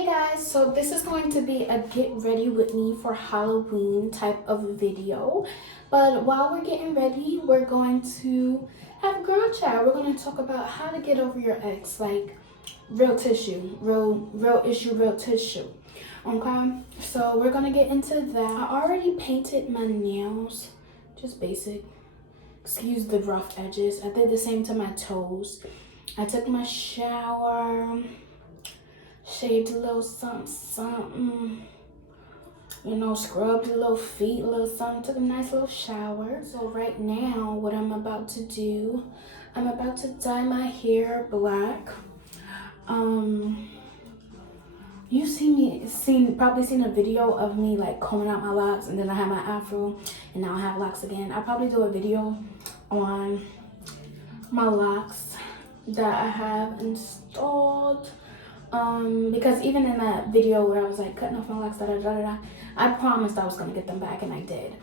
Hey guys, so this is going to be a get ready with me for Halloween type of video. But while we're getting ready, we're going to have a girl chat. We're going to talk about how to get over your ex, like real tissue, real issue, real tissue. Okay, so we're going to get into that. I already painted my nails, just basic. Excuse the rough edges. I did the same to my toes. I took my shower. Shaved a little something, you know, scrubbed a little feet, a little something, took a nice little shower. So right now, what I'm about to do, I'm about to dye my hair black. You've probably seen a video of me like combing out my locks, and then I have my afro, and now I have locks again. I'll probably do a video on my locks that I have installed. Because even in that video where I was like cutting off my locks, I promised I was gonna get them back, and I did.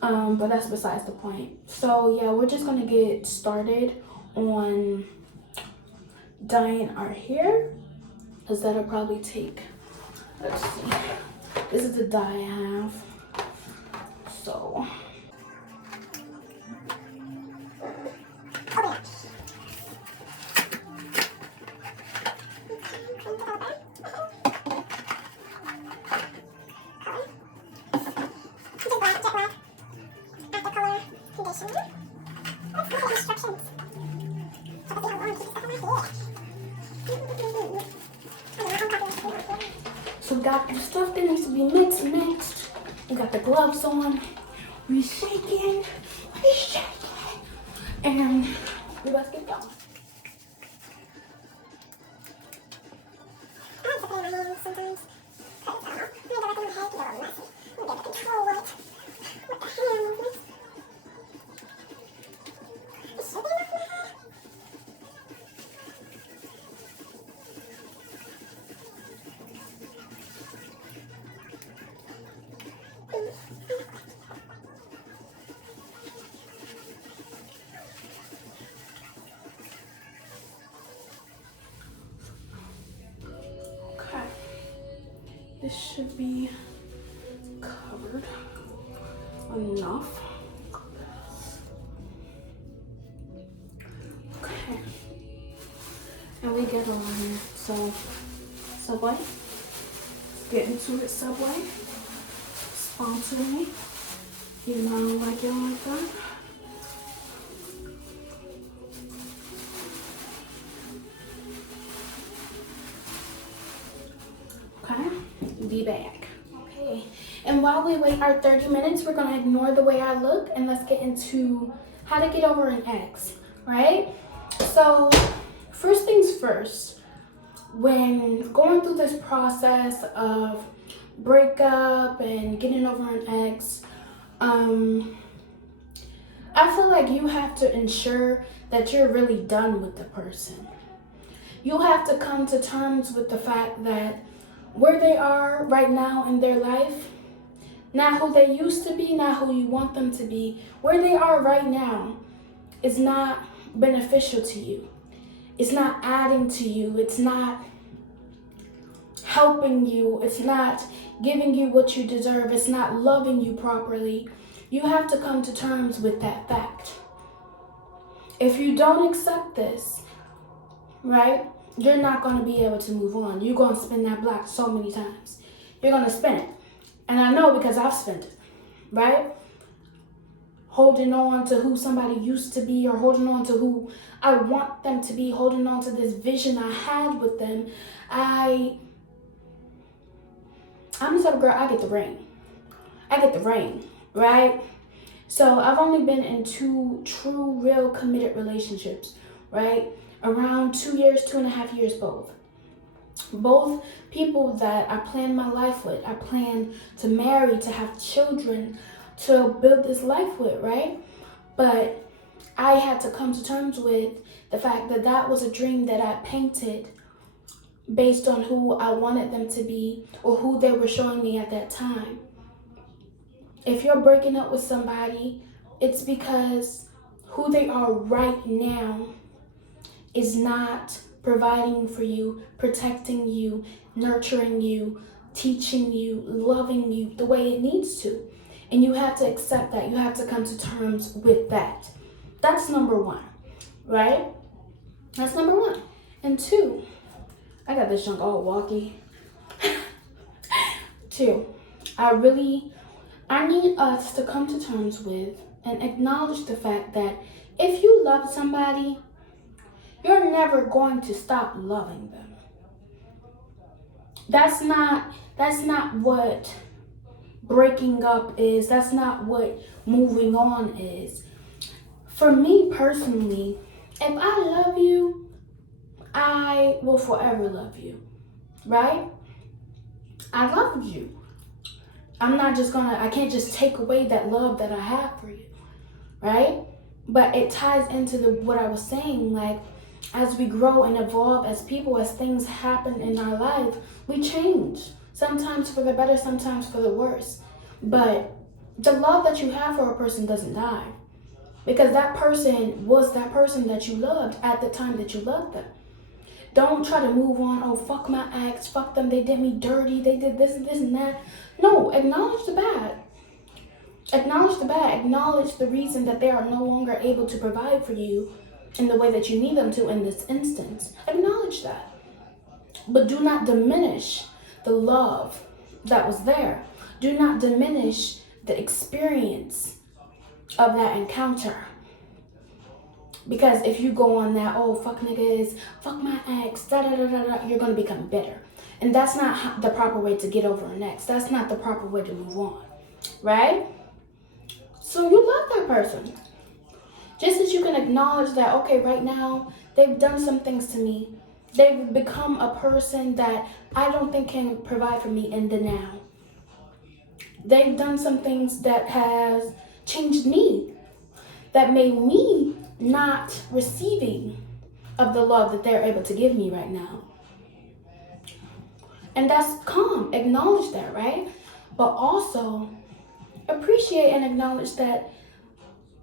But that's besides the point. So yeah, we're just gonna get started on dyeing our hair, because that'll probably take, let's see, this is the dye I have. So we got the stuff that needs to be mixed. We got the gloves on. We shaking, and we about to get going. This should be covered enough. Okay. And we get on here. So, Subway. Let's get into it, Subway. Sponsor me. Even though I don't like y'all like that. Be back. Okay, and while we wait our 30 minutes, we're gonna ignore the way I look and let's get into how to get over an ex, right? So first things first, when going through this process of breakup and getting over an ex, I feel like you have to ensure that you're really done with the person. You have to come to terms with the fact that where they are right now in their life, not who they used to be, not who you want them to be, where they are right now is not beneficial to you. It's not adding to you. It's not helping you. It's not giving you what you deserve. It's not loving you properly. You have to come to terms with that fact. If you don't accept this, right, you're not going to be able to move on. You're going to spin that block so many times. You're going to spin it. And I know because I've spent it, right? Holding on to who somebody used to be, or holding on to who I want them to be, holding on to this vision I had with them. I'm the type of girl, I get the rain. I get the rain, right? So I've only been in 2 true, real committed relationships, right? Around 2 years, 2.5 years both. Both people that I planned my life with. I planned to marry, to have children, to build this life with, right? But I had to come to terms with the fact that that was a dream that I painted based on who I wanted them to be or who they were showing me at that time. If you're breaking up with somebody, it's because who they are right now is not providing for you, protecting you, nurturing you, teaching you, loving you the way it needs to. And you have to accept that. You have to come to terms with that. That's number one, right? That's number one. And two, I got this junk all walkie. Two, I need us to come to terms with and acknowledge the fact that if you love somebody, you're never going to stop loving them. That's not what breaking up is. That's not what moving on is. For me personally, if I love you, I will forever love you, right? I love you. I can't just take away that love that I have for you, right? But it ties into what I was saying, like, as we grow and evolve as people, as things happen in our life, we change. Sometimes for the better, sometimes for the worse. But the love that you have for a person doesn't die. Because that person was that person that you loved at the time that you loved them. Don't try to move on. Oh, fuck my ex. Fuck them. They did me dirty. They did this and this and that. No, acknowledge the bad. Acknowledge the bad. Acknowledge the reason that they are no longer able to provide for you in the way that you need them to in this instance. Acknowledge that. But do not diminish the love that was there. Do not diminish the experience of that encounter. Because if you go on that, oh, fuck niggas, fuck my ex, you're going to become bitter. And that's not the proper way to get over an ex. That's not the proper way to move on, right? So you love that person. Just as you can acknowledge that, okay, right now, they've done some things to me. They've become a person that I don't think can provide for me in the now. They've done some things that has changed me, that made me not receiving of the love that they're able to give me right now. And that's calm. Acknowledge that, right? But also appreciate and acknowledge that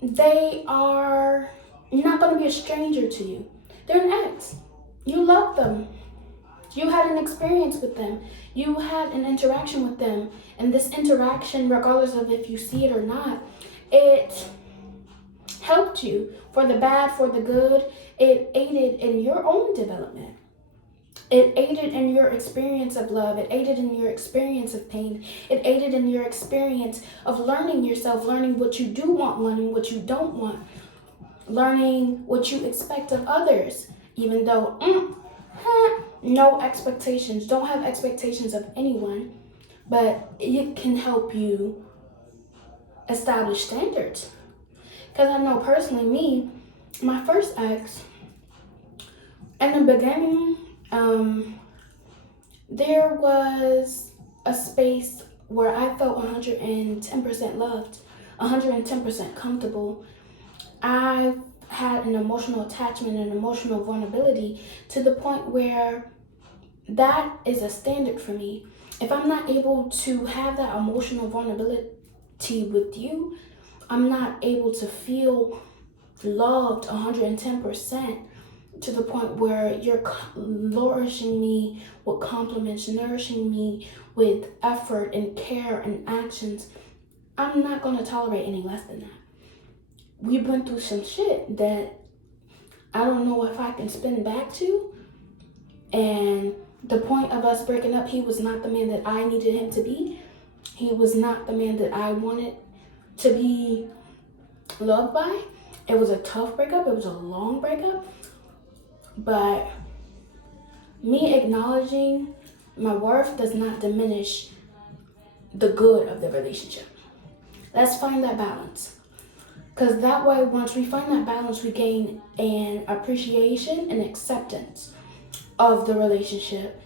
they are not going to be a stranger to you. They're an ex. You love them. You had an experience with them. You had an interaction with them. And this interaction, regardless of if you see it or not, it helped you for the bad, for the good. It aided in your own development. It aided in your experience of love. It aided in your experience of pain. It aided in your experience of learning yourself, learning what you do want, learning what you don't want, learning what you expect of others, even though no expectations. Don't have expectations of anyone, but it can help you establish standards. Because I know personally, me, my first ex, in the beginning, there was a space where I felt 110% loved, 110% comfortable. I had an emotional attachment and emotional vulnerability to the point where that is a standard for me. If I'm not able to have that emotional vulnerability with you, I'm not able to feel loved 110%. To the point where you're nourishing me with compliments, nourishing me with effort and care and actions. I'm not going to tolerate any less than that. We went through some shit that I don't know if I can spin back to. And the point of us breaking up, he was not the man that I needed him to be. He was not the man that I wanted to be loved by. It was a tough breakup. It was a long breakup. But me acknowledging my worth does not diminish the good of the relationship. Let's find that balance. Because that way, once we find that balance, we gain an appreciation and acceptance of the relationship.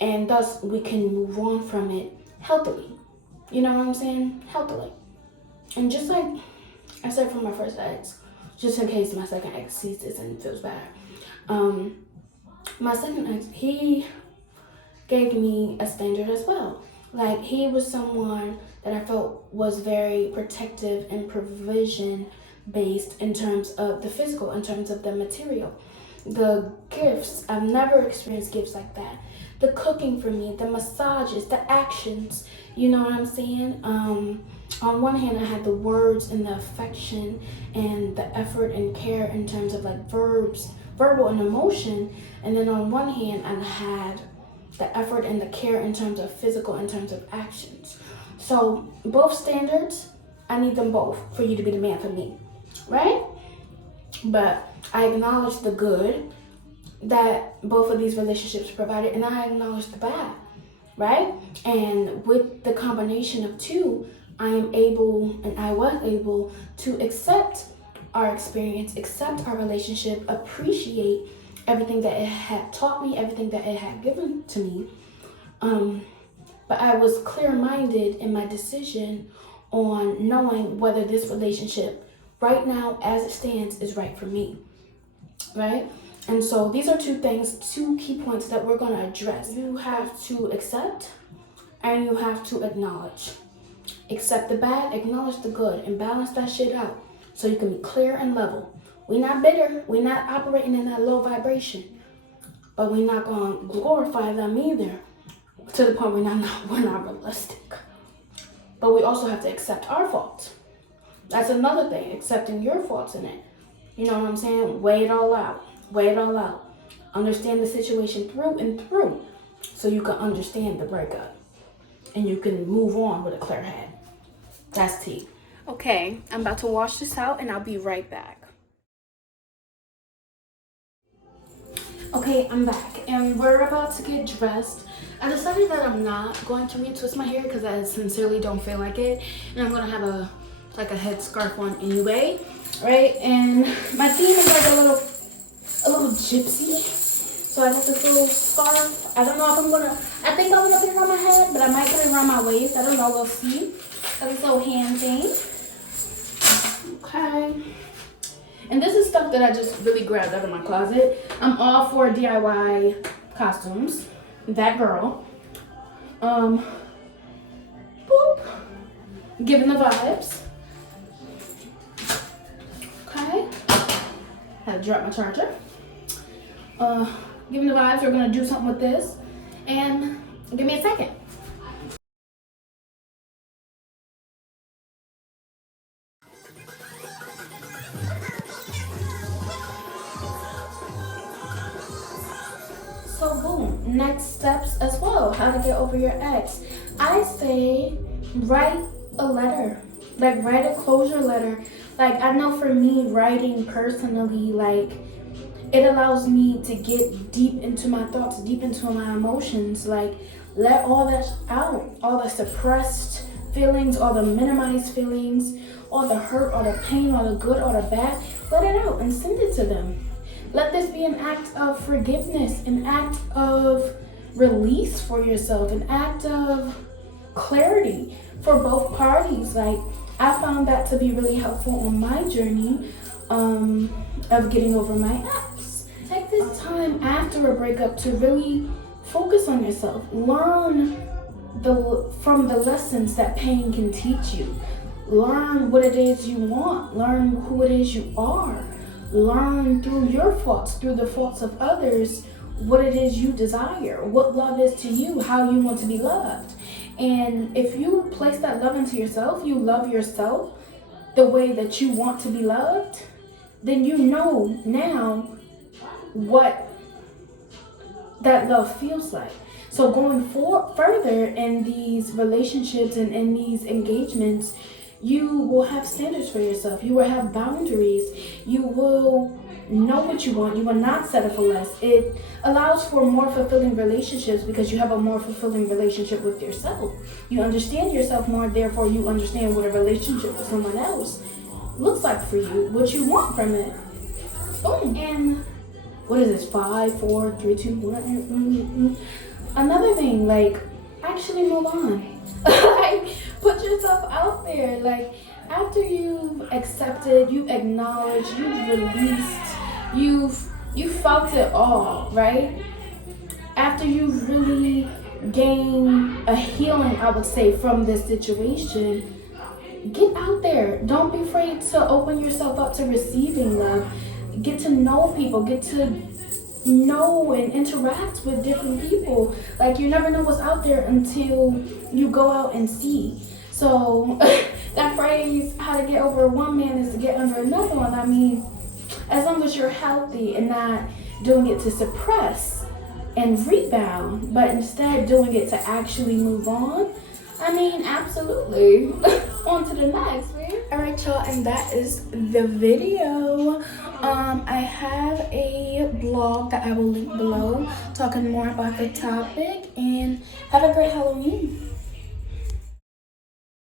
And thus, we can move on from it healthily. You know what I'm saying? Healthily. And just like I said from my first ex, just in case my second ex sees this and feels bad. My second ex, he gave me a standard as well. Like, he was someone that I felt was very protective and provision based in terms of the physical, in terms of the material. the gifts. I've never experienced gifts like that. The cooking for me, the massages, the actions, you know what I'm saying? On one hand, I had the words and the affection and the effort and care in terms of like verbs, verbal and emotion. And then on one hand, I had the effort and the care in terms of physical, in terms of actions. So both standards, I need them both for you to be the man for me, right? But I acknowledge the good that both of these relationships provided, and I acknowledge the bad, right? And with the combination of two, I am able, and I was able to accept our experience, accept our relationship, appreciate everything that it had taught me, everything that it had given to me. But I was clear-minded in my decision on knowing whether this relationship right now as it stands is right for me, right? And so these are two key points that we're going to address. You have to accept and you have to acknowledge. Accept the bad, acknowledge the good, and balance that shit out so you can be clear and level. We're not bitter. We're not operating in that low vibration. But we're not going to glorify them either to the point we're not realistic. But we also have to accept our faults. That's another thing, accepting your faults in it. You know what I'm saying? Weigh it all out. Weigh it all out. Understand the situation through and through so you can understand the breakup and you can move on with a clear head. That's tea. Okay, I'm about to wash this out and I'll be right back. Okay, I'm back and we're about to get dressed. I decided that I'm not going to retwist my hair because I sincerely don't feel like it, and I'm gonna have a headscarf on anyway, right? And my theme is like a little gypsy, so I got this little scarf. I don't know if I think I'm gonna put it on my head, but I might put it around my waist. I don't know, we'll see. Got this little hand thing. Okay. And this is stuff that I just really grabbed out of my closet. I'm all for DIY costumes. That girl. Boop. Giving the vibes. Okay. Had to drop my charger. Giving the vibes. We're gonna do something with this. And give me a second. So boom, next steps as well, how to get over your ex. I say write a letter, like write a closure letter. Like I know for me, writing personally, like it allows me to get deep into my thoughts, deep into my emotions, like let all that out, all the suppressed feelings, all the minimized feelings, all the hurt, all the pain, all the good, all the bad, let it out and send it to them. Let this be an act of forgiveness, an act of release for yourself, an act of clarity for both parties. Like I found that to be really helpful on my journey of getting over my ex. Take this time after a breakup to really focus on yourself. Learn from the lessons that pain can teach you. Learn what it is you want. Learn who it is you are. Learn through your faults, through the faults of others, what it is you desire, what love is to you, how you want to be loved. And if you place that love into yourself, you love yourself the way that you want to be loved, then you know now what that love feels like. So going further in these relationships and in these engagements, you will have standards for yourself. You will have boundaries. You will know what you want. You will not settle for less. It allows for more fulfilling relationships because you have a more fulfilling relationship with yourself. You understand yourself more, therefore you understand what a relationship with someone else looks like for you, what you want from it. Boom. And what is this? 5, 4, 3, 2, 1. Another thing, like, actually move on. Like, put yourself out there. Like, after you've accepted, you've acknowledged, you've released, you've felt it all, right? After you've really gained a healing, I would say, from this situation, get out there. Don't be afraid to open yourself up to receiving love. get to know people, get to know and interact with different people. Like, you never know what's out there until you go out and see. So that phrase, how to get over one man is to get under another one. I mean, as long as you're healthy and not doing it to suppress and rebound, but instead doing it to actually move on, I mean, absolutely. On to the next, man. All right, y'all, and that is the video. I have a blog that I will link below talking more about the topic, and have a great Halloween.